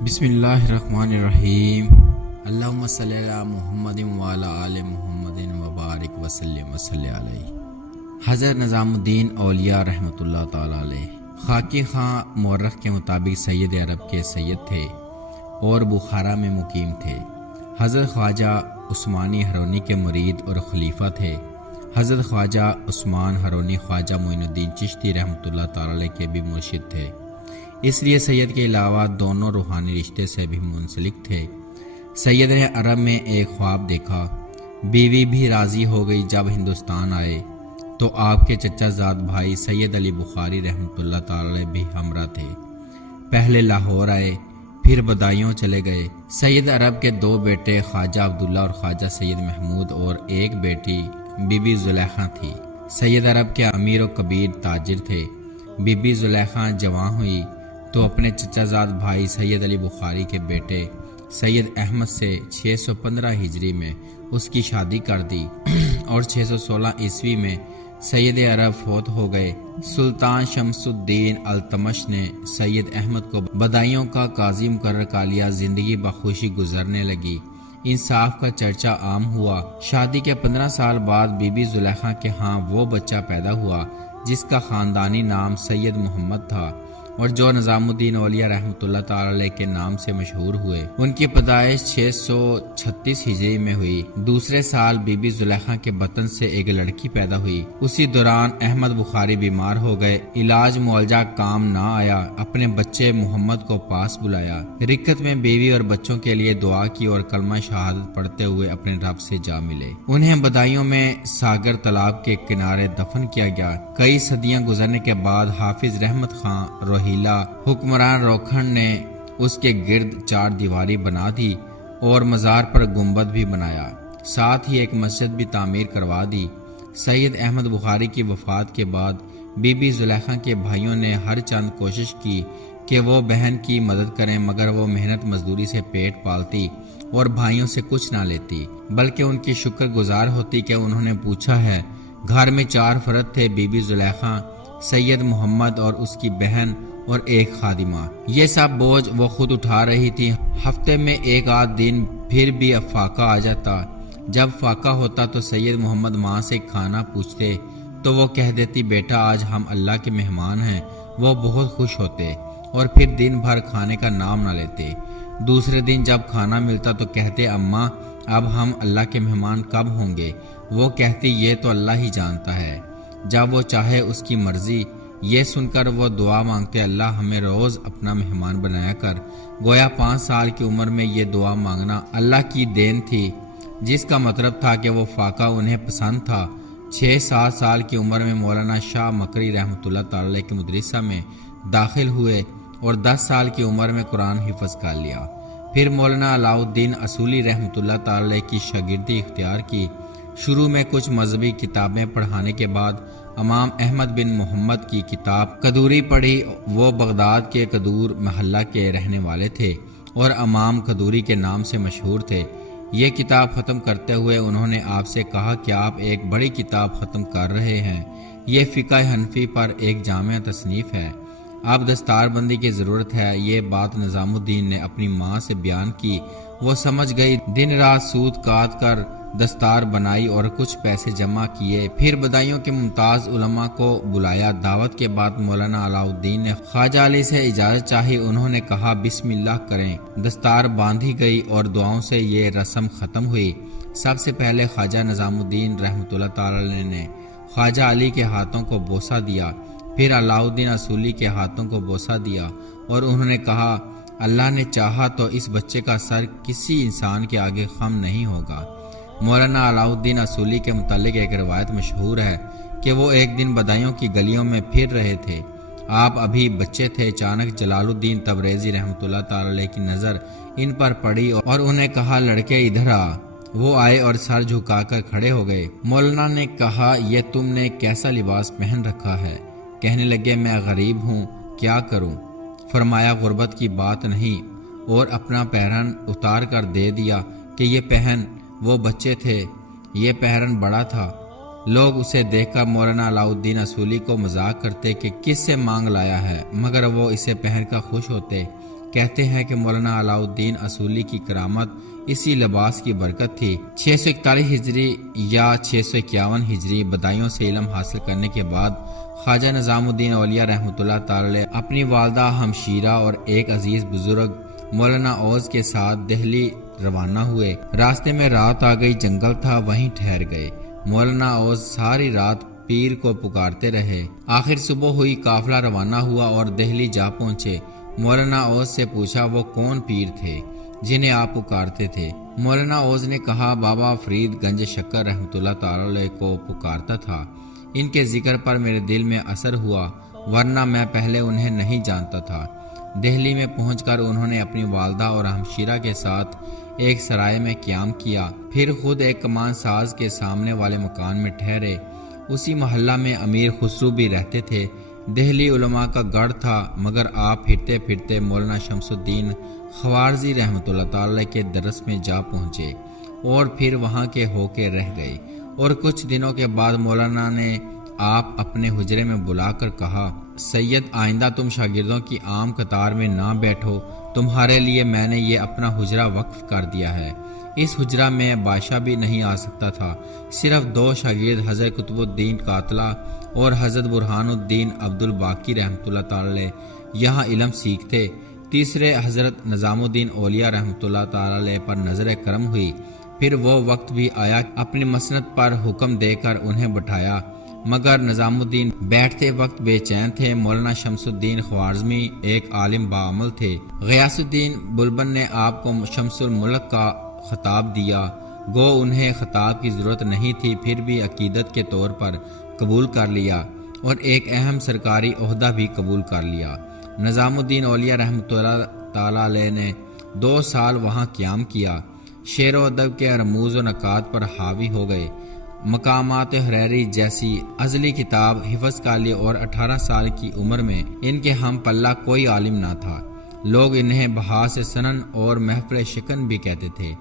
بسم اللہ الرحمن الرحیم۔ اللہم صلی علی محمد وعلی آل محمد وبارک وسلم علیہ۔ حضرت نظام الدین اولیاء رحمۃ اللہ تعالی علیہ خاکی خان مورخ کے مطابق سید عرب کے سید تھے اور بخارا میں مقیم تھے۔ حضرت خواجہ عثمانی ہرونی کے مرید اور خلیفہ تھے۔ حضرت خواجہ عثمان ہرونی خواجہ معین الدین چشتی رحمۃ اللہ تعالی علیہ کے بھی مرشد تھے، اس لیے سید کے علاوہ دونوں روحانی رشتے سے بھی منسلک تھے۔ سید نے عرب میں ایک خواب دیکھا، بیوی بھی راضی ہو گئی۔ جب ہندوستان آئے تو آپ کے چچا زاد بھائی سید علی بخاری رحمۃ اللہ تعالی بھی ہمراہ تھے۔ پہلے لاہور آئے، پھر بدایوں چلے گئے۔ سید عرب کے دو بیٹے خواجہ عبداللہ اور خواجہ سید محمود اور ایک بیٹی بی بی زلیخا تھی۔ سید عرب کے امیر و کبیر تاجر تھے۔ بی بی زلیخا جوان ہوئی تو اپنے چچا زاد بھائی سید علی بخاری کے بیٹے سید احمد سے 615 ہجری میں اس کی شادی کر دی اور 616 عیسوی میں سید عرب فوت ہو گئے۔ سلطان شمس الدین التمش نے سید احمد کو بدایوں کا قاضی مقرر کر لیا۔ زندگی بخوشی گزرنے لگی، انصاف کا چرچا عام ہوا۔ شادی کے 15 سال بعد بی بی زلیخا کے ہاں وہ بچہ پیدا ہوا جس کا خاندانی نام سید محمد تھا اور جو نظام الدین اولیاء رحمۃ اللہ تعالی علیہ کے نام سے مشہور ہوئے۔ ان کی پیدائش 636 ہجری میں ہوئی۔ دوسرے سال بی بی زلیخا کے بطن سے ایک لڑکی پیدا ہوئی۔ اسی دوران احمد بخاری بیمار ہو گئے، علاج معالجہ کام نہ آیا، اپنے بچے محمد کو پاس بلایا۔ رکت میں بیوی اور بچوں کے لیے دعا کی اور کلمہ شہادت پڑھتے ہوئے اپنے رب سے جا ملے۔ انہیں بدایوں میں ساگر تالاب کے کنارے دفن کیا گیا۔ کئی صدیاں گزرنے کے بعد حافظ رحمت خان روہیلا حکمران روکھن نے اس کے گرد 4 دیواری بنا دی اور مزار پر گنبد بھی بنایا، ساتھ ہی ایک مسجد بھی تعمیر کروا دی۔ سید احمد بخاری کی وفات کے بعد بی بی زلیخا کے بھائیوں نے ہر چند کوشش کی کہ وہ بہن کی مدد کریں، مگر وہ محنت مزدوری سے پیٹ پالتی اور بھائیوں سے کچھ نہ لیتی، بلکہ ان کی شکر گزار ہوتی کہ انہوں نے پوچھا ہے۔ گھر میں 4 فرد تھے، بی بی زلیخا، سید محمد اور اس کی بہن اور ایک خادمہ۔ یہ سب بوجھ وہ خود اٹھا رہی تھی۔ ہفتے میں 1 آدھ دن پھر بھی فاقہ آ جاتا۔ جب فاقہ ہوتا تو سید محمد ماں سے کھانا پوچھتے تو وہ کہہ دیتی، بیٹا آج ہم اللہ کے مہمان ہیں۔ وہ بہت خوش ہوتے اور پھر دن بھر کھانے کا نام نہ لیتے۔ دوسرے دن جب کھانا ملتا تو کہتے، اماں اب ہم اللہ کے مہمان کب ہوں گے؟ وہ کہتی، یہ تو اللہ ہی جانتا ہے، جب وہ چاہے اس کی مرضی۔ یہ سن کر وہ دعا مانگتے، اللہ ہمیں روز اپنا مہمان بنایا کر۔ گویا 5 سال کی عمر میں یہ دعا مانگنا اللہ کی دین تھی، جس کا مطلب تھا کہ وہ فاقہ انہیں پسند تھا۔ 6-7 سال کی عمر میں مولانا شاہ مکری رحمۃ اللہ تعالی کے مدرسہ میں داخل ہوئے اور 10 سال کی عمر میں قرآن حفظ کر لیا۔ پھر مولانا علاء الدین اصولی رحمۃ اللہ تعالی کی شاگردی اختیار کی۔ شروع میں کچھ مذہبی کتابیں پڑھانے کے بعد امام احمد بن محمد کی کتاب قدوری پڑھی۔ وہ بغداد کے قدور محلہ کے رہنے والے تھے اور امام قدوری کے نام سے مشہور تھے۔ یہ کتاب ختم کرتے ہوئے انہوں نے آپ سے کہا کہ آپ ایک بڑی کتاب ختم کر رہے ہیں، یہ فقہ حنفی پر ایک جامع تصنیف ہے، اب دستار بندی کی ضرورت ہے۔ یہ بات نظام الدین نے اپنی ماں سے بیان کی، وہ سمجھ گئی۔ دن رات سود کاٹ کر دستار بنائی اور کچھ پیسے جمع کیے۔ پھر بدایوں کے ممتاز علماء کو بلایا۔ دعوت کے بعد مولانا علاء الدین نے خواجہ علی سے اجازت چاہی۔ انہوں نے کہا، بسم اللہ کریں۔ دستار باندھی گئی اور دعاؤں سے یہ رسم ختم ہوئی۔ سب سے پہلے خواجہ نظام الدین رحمۃ اللہ تعالی نے خواجہ علی کے ہاتھوں کو بوسہ دیا، پھر علاء الدین اصولی کے ہاتھوں کو بوسہ دیا اور انہوں نے کہا، اللہ نے چاہا تو اس بچے کا سر کسی انسان کے آگے خم نہیں ہوگا۔ مولانا علاء الدین اصولی کے متعلق ایک روایت مشہور ہے کہ وہ ایک دن بدایوں کی گلیوں میں پھر رہے تھے۔ آپ ابھی بچے تھے۔ اچانک جلال الدین تبریزی رحمۃ اللہ تعالی کی نظر ان پر پڑی اور انہیں کہا، لڑکے ادھر آ۔ وہ آئے اور سر جھکا کر کھڑے ہو گئے۔ مولانا نے کہا، یہ تم نے کیسا لباس پہن رکھا ہے؟ کہنے لگے، میں غریب ہوں، کیا کروں؟ فرمایا، غربت کی بات نہیں، اور اپنا پہرن اتار کر دے دیا کہ یہ پہن۔ وہ بچے تھے، یہ پہرن بڑا تھا۔ لوگ اسے دیکھ کر مولانا علاء الدین اصولی کو مذاق کرتے کہ کس سے مانگ لایا ہے، مگر وہ اسے پہن کر خوش ہوتے۔ کہتے ہیں کہ مولانا علاؤالدین اصولی کی کرامت اسی لباس کی برکت تھی۔ 641 ہجری یا 651 ہجری بدایوں سے علم حاصل کرنے کے بعد خواجہ نظام الدین اولیاء رحمۃ اللہ تعالی اپنی والدہ ہمشیرہ اور ایک عزیز بزرگ مولانا اوز کے ساتھ دہلی روانہ ہوئے۔ راستے میں رات آ گئی، جنگل تھا، وہیں ٹھہر گئے۔ مولانا اوز ساری رات پیر کو پکارتے رہے۔ آخر صبح ہوئی، قافلہ روانہ ہوا اور دہلی جا پہنچے۔ مولانا اوز سے پوچھا وہ کون پیر تھے جنہیں آپ پکارتے تھے؟ مولانا اوز نے کہا بابا فرید گنج شکر رحمۃ اللہ تعالی کو پکارتا تھا۔ ان کے ذکر پر میرے دل میں اثر ہوا، ورنہ میں پہلے انہیں نہیں جانتا تھا۔ دہلی میں پہنچ کر انہوں نے اپنی والدہ اور ہمشیرہ کے ساتھ ایک سرائے میں قیام کیا، پھر خود ایک کمان ساز کے سامنے والے مکان میں ٹھہرے۔ اسی محلہ میں امیر خسرو بھی رہتے تھے۔ دہلی علماء کا گڑھ تھا، مگر آپ پھرتے پھرتے مولانا شمس الدین خوارزی رحمۃ اللہ تعالی کے درس میں جا پہنچے اور پھر وہاں کے ہو کے رہ گئے، اور کچھ دنوں کے بعد مولانا نے آپ اپنے حجرے میں بلا کر کہا سید آئندہ تم شاگردوں کی عام قطار میں نہ بیٹھو، تمہارے لیے میں نے یہ اپنا حجرہ وقف کر دیا ہے۔ اس حجرہ میں بادشاہ بھی نہیں آ سکتا تھا، صرف 2 شاگرد حضرت قطب الدین قاتلہ اور حضرت برہان الدین عبد الباقی رحمۃ اللہ تعالی یہاں علم سیکھتے۔ تیسرے حضرت نظام الدین اولیاء رحمۃ اللہ تعالی پر نظر کرم ہوئی، پھر وہ وقت بھی آیا اپنی مسند پر حکم دے کر انہیں بٹھایا، مگر نظام الدین بیٹھتے وقت بے چین تھے۔ مولانا شمس الدین خوارزمی ایک عالم باعمل تھے۔ غیاث الدین بلبن نے آپ کو شمس الملک کا خطاب دیا، گو انہیں خطاب کی ضرورت نہیں تھی، پھر بھی عقیدت کے طور پر قبول کر لیا اور ایک اہم سرکاری عہدہ بھی قبول کر لیا۔ نظام الدین اولیاء رحمۃ اللہ تعالی نے 2 سال وہاں قیام کیا، شعر و ادب کے رموز و نکات پر حاوی ہو گئے۔ مقامات حریری جیسی ازلی کتاب حفظ کر لی اور 18 سال کی عمر میں ان کے ہم پلہ کوئی عالم نہ تھا۔ لوگ انہیں بحاث سنن اور محفل شکن بھی کہتے تھے۔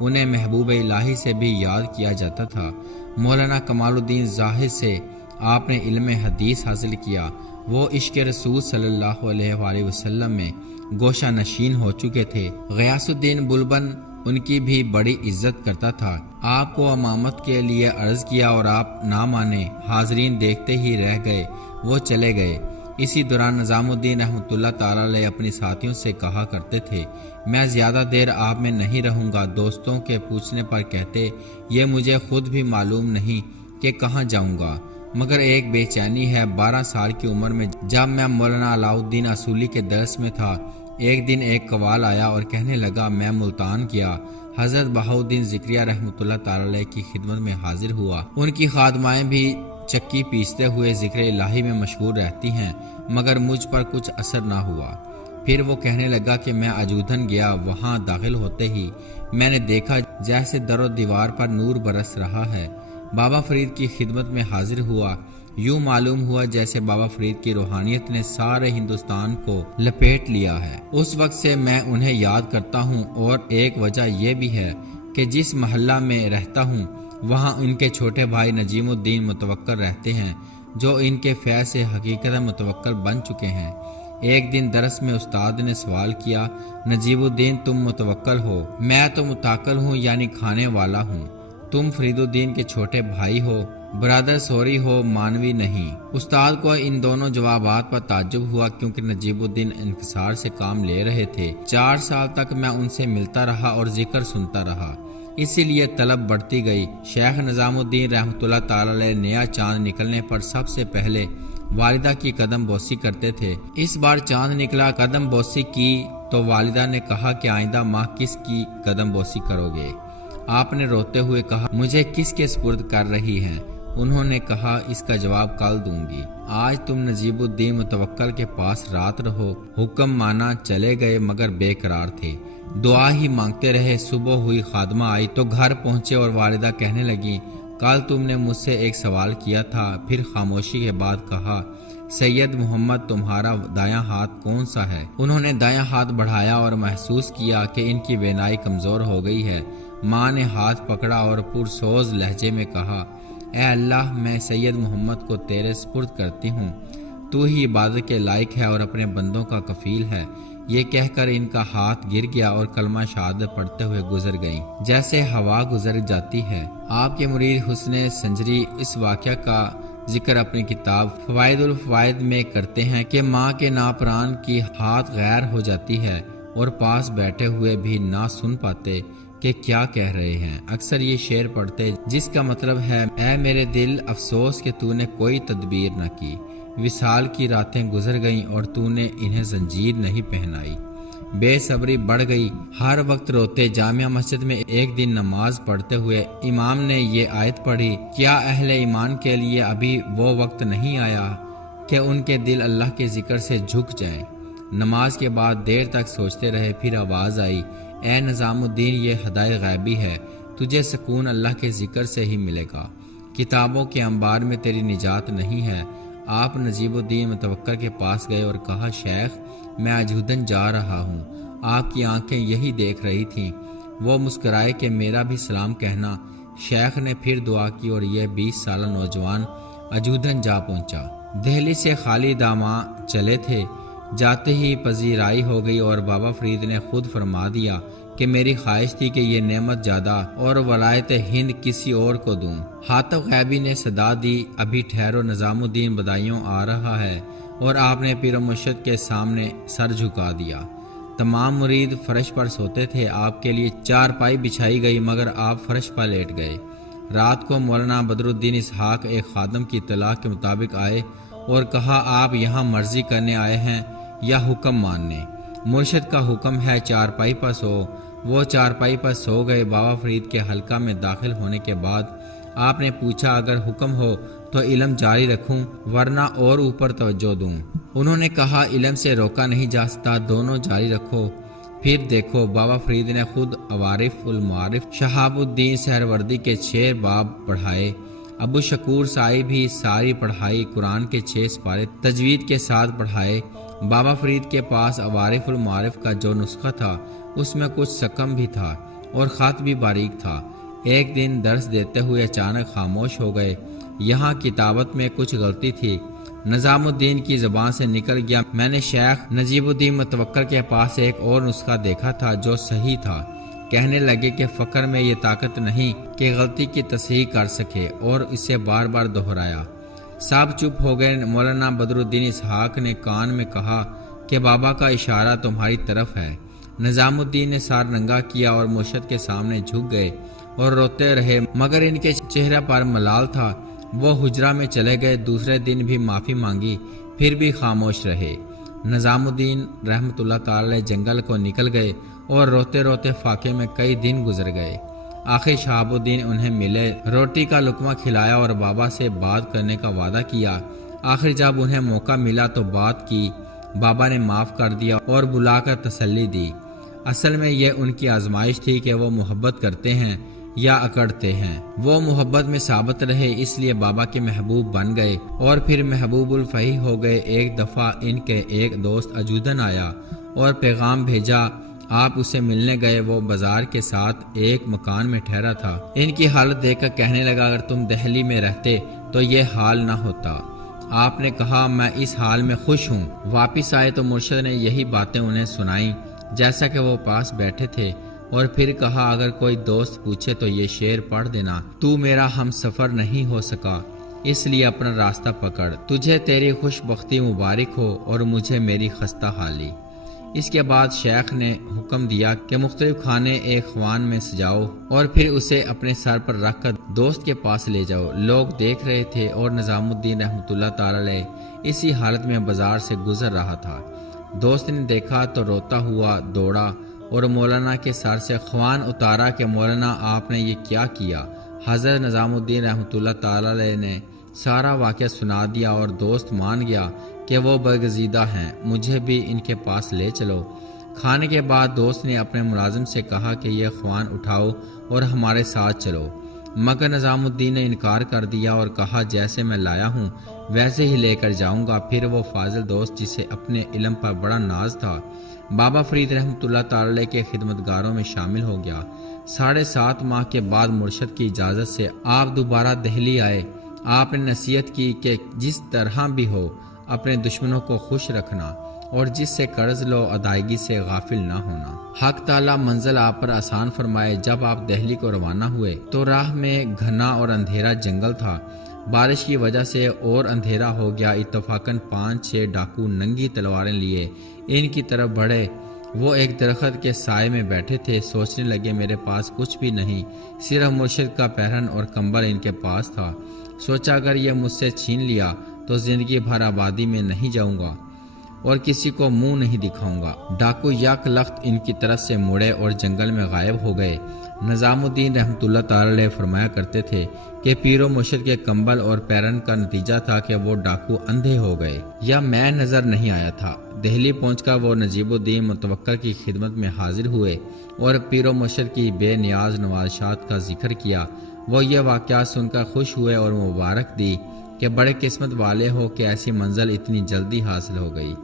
انہیں محبوب الہی سے بھی یاد کیا جاتا تھا۔ مولانا کمال الدین زاہد سے آپ نے علم حدیث حاصل کیا۔ وہ عشق رسول صلی اللہ علیہ وآلہ وسلم میں گوشہ نشین ہو چکے تھے۔ غیاث الدین بلبن ان کی بھی بڑی عزت کرتا تھا۔ آپ کو امامت کے لیے عرض کیا اور آپ نہ مانے، حاضرین دیکھتے ہی رہ گئے، وہ چلے گئے۔ اسی دوران نظام الدین رحمۃ اللہ تعالی اپنی ساتھیوں سے کہا کرتے تھے میں زیادہ دیر آپ میں نہیں رہوں گا۔ دوستوں کے پوچھنے پر کہتے یہ مجھے خود بھی معلوم نہیں کہ کہاں جاؤں گا، مگر ایک بے چینی ہے۔ 12 سال کی عمر میں جب میں مولانا علاؤالدین اصولی کے درس میں تھا، ایک دن ایک قوال آیا اور کہنے لگا میں ملتان گیا، حضرت بہاؤالدین ذکریہ رحمۃ اللہ تعالی کی خدمت میں حاضر ہوا۔ ان کی خادمائیں بھی چکی پیستے ہوئے ذکر الہی میں مشغول رہتی ہیں، مگر مجھ پر کچھ اثر نہ ہوا۔ پھر وہ کہنے لگا کہ میں اجودھن گیا، وہاں داخل ہوتے ہی میں نے دیکھا جیسے در و دیوار پر نور برس رہا ہے۔ بابا فرید کی خدمت میں حاضر ہوا، یوں معلوم ہوا جیسے بابا فرید کی روحانیت نے سارے ہندوستان کو لپیٹ لیا ہے۔ اس وقت سے میں انہیں یاد کرتا ہوں، اور ایک وجہ یہ بھی ہے کہ جس محلہ میں رہتا ہوں وہاں ان کے چھوٹے بھائی نجیم الدین متوکل رہتے ہیں، جو ان کے فیض سے حقیقت متوکل بن چکے ہیں۔ ایک دن درس میں استاد نے سوال کیا نجیب الدین تم متوکل ہو؟ میں تو متاکل ہوں، یعنی کھانے والا ہوں۔ تم فرید الدین کے چھوٹے بھائی ہو، برادر سوری ہو، مانوی نہیں۔ استاد کو ان دونوں جوابات پر تعجب ہوا، کیونکہ نجیب الدین انکسار سے کام لے رہے تھے۔ 4 سال تک میں ان سے ملتا رہا اور ذکر سنتا رہا، اسی لیے طلب بڑھتی گئی۔ شیخ نظام الدین رحمۃ اللہ تعالی نیا چاند نکلنے پر سب سے پہلے والدہ کی قدم بوسی کرتے تھے۔ اس بار چاند نکلا، قدم بوسی کی تو والدہ نے کہا کہ آئندہ ماہ کس کی قدم بوسی کرو گے؟ آپ نے روتے ہوئے کہا مجھے کس کے سپرد کر رہی ہیں؟ انہوں نے کہا اس کا جواب کل دوں گی۔ آج تم نجیب الدین متوکل کے پاس رات رہو۔ حکم مانا چلے گئے، مگر بے قرار تھے، دعا ہی مانگتے رہے۔ صبح ہوئی، خادمہ آئی تو گھر پہنچے اور والدہ کہنے لگی کل تم نے مجھ سے ایک سوال کیا تھا۔ پھر خاموشی کے بعد کہا سید محمد تمہارا دایاں ہاتھ کون سا ہے؟ انہوں نے دایاں ہاتھ بڑھایا اور محسوس کیا کہ ان کی بینائی کمزور ہو گئی ہے۔ ماں نے ہاتھ پکڑا اور پرسوز لہجے میں کہا اے اللہ میں سید محمد کو تیرے سپرد کرتی ہوں، تو ہی عبادت کے لائق ہے اور اپنے بندوں کا کفیل ہے۔ یہ کہہ کر ان کا ہاتھ گر گیا اور کلمہ شہادت پڑھتے ہوئے گزر گئیں جیسے ہوا گزر جاتی ہے۔ آپ کے مرید حسن سنجری اس واقعہ کا ذکر اپنی کتاب فوائد الفوائد میں کرتے ہیں کہ ماں کے ناپران کی ہاتھ غیر ہو جاتی ہے اور پاس بیٹھے ہوئے بھی نہ سن پاتے کہ کیا کہہ رہے ہیں۔ اکثر یہ شعر پڑھتے جس کا مطلب ہے، اے میرے دل افسوس کہ تو نے کوئی تدبیر نہ کی، وصال کی راتیں گزر گئیں اور تو نے انہیں زنجیر نہیں پہنائی۔ بے صبری بڑھ گئی، ہر وقت روتے۔ جامعہ مسجد میں ایک دن نماز پڑھتے ہوئے امام نے یہ آیت پڑھی، کیا اہل ایمان کے لیے ابھی وہ وقت نہیں آیا کہ ان کے دل اللہ کے ذکر سے جھک جائیں؟ نماز کے بعد دیر تک سوچتے رہے، پھر آواز آئی، اے نظام الدین، یہ ہدایت غیبی ہے، تجھے سکون اللہ کے ذکر سے ہی ملے گا، کتابوں کے انبار میں تیری نجات نہیں ہے۔ آپ نجیب الدین متوکل کے پاس گئے اور کہا، شیخ میں اجودن جا رہا ہوں۔ آپ کی آنکھیں یہی دیکھ رہی تھیں۔ وہ مسکرائے کہ میرا بھی سلام کہنا۔ شیخ نے پھر دعا کی اور یہ 20 سالہ نوجوان اجودن جا پہنچا۔ دہلی سے خالی داماں چلے تھے، جاتے ہی پذیرائی ہو گئی اور بابا فرید نے خود فرما دیا کہ میری خواہش تھی کہ یہ نعمت زیادہ اور ولایت ہند کسی اور کو دوں۔ حاتم غیبی نے صدا دی، ابھی ٹھہرو، نظام الدین بدایوں آ رہا ہے، اور آپ نے پیر و مرشد کے سامنے سر جھکا دیا۔ تمام مرید فرش پر سوتے تھے، آپ کے لیے چارپائی بچھائی گئی مگر آپ فرش پر لیٹ گئے۔ رات کو مولانا بدر الدین اسحاق ایک خادم کی اطلاع کے مطابق آئے اور کہا، آپ یہاں مرضی کرنے آئے ہیں یا حکم ماننے؟ مرشد کا حکم ہے چارپائی پر سو۔ وہ چارپائی پر سو گئے۔ بابا فرید کے حلقہ میں داخل ہونے کے بعد آپ نے پوچھا، اگر حکم ہو تو علم جاری رکھوں ورنہ اور اوپر توجہ دوں؟ انہوں نے کہا، علم سے روکا نہیں جا سکتا، دونوں جاری رکھو، پھر دیکھو۔ بابا فرید نے خود عوارف المعارف شہاب الدین سہروردی کے 6 باب پڑھائے، ابو شکور سائی بھی ساری پڑھائی، قرآن کے 6 سپارے تجوید کے ساتھ پڑھائے۔ بابا فرید کے پاس عوارف المعارف کا جو نسخہ تھا اس میں کچھ سکم بھی تھا اور خط بھی باریک تھا۔ ایک دن درس دیتے ہوئے اچانک خاموش ہو گئے۔ یہاں کتابت میں کچھ غلطی تھی۔ نظام الدین کی زبان سے نکل گیا، میں نے شیخ نجیب الدین متوکل کے پاس ایک اور نسخہ دیکھا تھا جو صحیح تھا۔ کہنے لگے کہ فقر میں یہ طاقت نہیں کہ غلطی کی تصحیح کر سکے، اور اسے بار بار دہرایا۔ سب چپ ہو گئے۔ مولانا بدر الدین اسحاق نے کان میں کہا کہ بابا کا اشارہ تمہاری طرف ہے۔ نظام الدین نے سر ننگا کیا اور مرشد کے سامنے جھک گئے اور روتے رہے مگر ان کے چہرے پر ملال تھا۔ وہ حجرہ میں چلے گئے۔ دوسرے دن بھی معافی مانگی، پھر بھی خاموش رہے۔ نظام الدین رحمۃ اللہ تعالی جنگل کو نکل گئے اور روتے روتے فاقے میں کئی دن گزر گئے۔ آخر شہاب الدین انہیں ملے، روٹی کا لقمہ کھلایا اور بابا سے بات کرنے کا وعدہ کیا۔ آخر جب انہیں موقع ملا تو بات کی۔ بابا نے معاف کر دیا اور بلا کر تسلی دی۔ اصل میں یہ ان کی آزمائش تھی کہ وہ محبت کرتے ہیں یا اکڑتے ہیں۔ وہ محبت میں ثابت رہے، اس لیے بابا کے محبوب بن گئے اور پھر محبوب الفہی ہو گئے۔ ایک دفعہ ان کے ایک دوست اجودن آیا اور پیغام بھیجا، آپ اسے ملنے گئے۔ وہ بازار کے ساتھ ایک مکان میں ٹھہرا تھا۔ ان کی حالت دیکھ کر کہنے لگا، اگر تم دہلی میں رہتے تو یہ حال نہ ہوتا۔ آپ نے کہا، میں اس حال میں خوش ہوں۔ واپس آئے تو مرشد نے یہی باتیں انہیں سنائیں جیسا کہ وہ پاس بیٹھے تھے، اور پھر کہا، اگر کوئی دوست پوچھے تو یہ شعر پڑھ دینا، تو میرا ہم سفر نہیں ہو سکا، اس لیے اپنا راستہ پکڑ، تجھے تیری خوش بختی مبارک ہو اور مجھے میری خستہ حالی۔ اس کے بعد شیخ نے حکم دیا کہ مختلف کھانے ایک خوان میں سجاؤ اور پھر اسے اپنے سر پر رکھ کر دوست کے پاس لے جاؤ۔ لوگ دیکھ رہے تھے اور نظام الدین رحمۃ اللہ تعالی علیہ اسی حالت میں بازار سے گزر رہا تھا۔ دوست نے دیکھا تو روتا ہوا دوڑا اور مولانا کے سر سے خوان اتارا کہ مولانا آپ نے یہ کیا کیا؟ حضرت نظام الدین رحمۃ اللہ تعالی علیہ نے سارا واقعہ سنا دیا اور دوست مان گیا کہ وہ برگزیدہ ہیں، مجھے بھی ان کے پاس لے چلو۔ کھانے کے بعد دوست نے اپنے ملازم سے کہا کہ یہ خوان اٹھاؤ اور ہمارے ساتھ چلو، مگر نظام الدین نے انکار کر دیا اور کہا، جیسے میں لایا ہوں ویسے ہی لے کر جاؤں گا۔ پھر وہ فاضل دوست جسے اپنے علم پر بڑا ناز تھا، بابا فرید رحمۃ اللہ تعالی کے خدمتگاروں میں شامل ہو گیا۔ 7.5 ماہ کے بعد مرشد کی اجازت سے آپ دوبارہ دہلی آئے۔ آپ نے نصیحت کی کہ جس طرح بھی ہو اپنے دشمنوں کو خوش رکھنا اور جس سے قرض لو ادائیگی سے غافل نہ ہونا۔ حق تعالی منزل آپ پر آسان فرمائے۔ جب آپ دہلی کو روانہ ہوئے تو راہ میں گھنا اور اندھیرا جنگل تھا۔ بارش کی وجہ سے اور اندھیرا ہو گیا۔ اتفاقاً 5-6 ڈاکو ننگی تلواریں لیے ان کی طرف بڑھے۔ وہ ایک درخت کے سائے میں بیٹھے تھے، سوچنے لگے میرے پاس کچھ بھی نہیں، صرف مرشد کا پیرہن اور کمبل ان کے پاس تھا۔ سوچا اگر یہ مجھ سے چھین لیا تو زندگی بھر آبادی میں نہیں جاؤں گا اور کسی کو منہ نہیں دکھاؤں گا۔ ڈاکو یک لخت ان کی طرف سے مڑے اور جنگل میں غائب ہو گئے۔ نظام الدین رحمۃ اللہ تعالی علیہ فرمایا کرتے تھے کہ پیر و مرشد کے کمبل اور پیرن کا نتیجہ تھا کہ وہ ڈاکو اندھے ہو گئے یا میں نظر نہیں آیا تھا۔ دہلی پہنچ کر وہ نجیب الدین متوکل کی خدمت میں حاضر ہوئے اور پیر و مرشد کی بے نیاز نوازشات کا ذکر کیا۔ وہ یہ واقعات سن کر خوش ہوئے اور مبارک دی کہ بڑے قسمت والے ہو کہ ایسی منزل اتنی جلدی حاصل ہو گئی۔